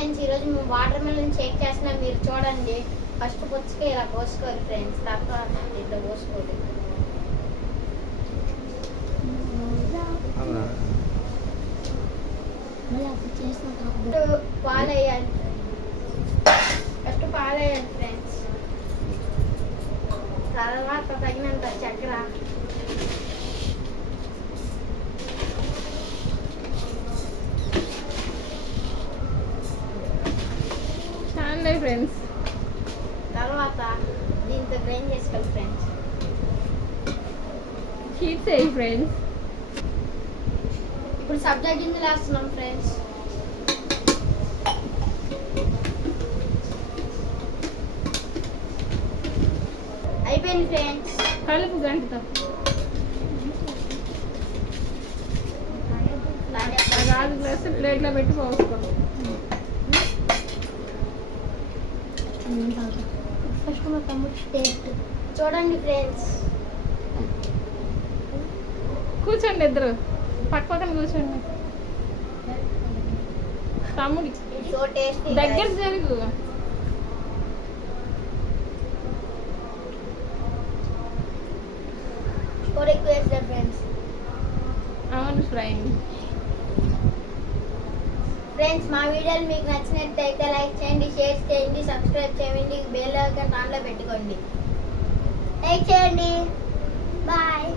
Friends, ఈరోజు మేము water melon Sheikh చేస్తున్నాం. మీరు చూడండి. ఫస్ట్ పుచ్చకి ఇలా పోసుకోవాలి ఫ్రెండ్స్, తర్వాత ఇట్లా పోసుకోవాలి. పాలు వేయాలి. ఫస్ట్ పాలు వేయాలి ఫ్రెండ్స్, తర్వాత తగినంత చక్కెర, ఫ్రెండ్స్, తర్వాత దీంతో గ్రైండ్ చేసుకోవాలి ఫ్రెండ్స్. హీట్ చేయి ఫ్రెండ్స్. ఇప్పుడు సబ్జా గింజలు వేస్తున్నాం ఫ్రెండ్స్. అయిపోయింది ఫ్రెండ్స్. కలుపు గంటతో రాజు గ్లాస్ ప్లేట్లో పెట్టి పోసుకో. ఫస్ట్ మా తమ్ముడు టేస్ట్ చూడండి ఫ్రెండ్స్. కూర్చోండి, ఇద్దరు పక్క పక్కన కూర్చోండి. తమ్ముడి సో టేస్టీ. దగ్గర జరుగు. ఎక్కువ వేస్తారు ఫ్రెండ్స్. అవును ఫ్రెండ్స్. మా వీడియోలు మీకు నచ్చినట్లయితే లైక్ చేయండి, షేర్ చేయండి, సబ్స్క్రైబ్ చేయండి, బెల్ ఐకాన్ ఆన్లో పెట్టుకోండి. లైక్ చేయండి. బాయ్.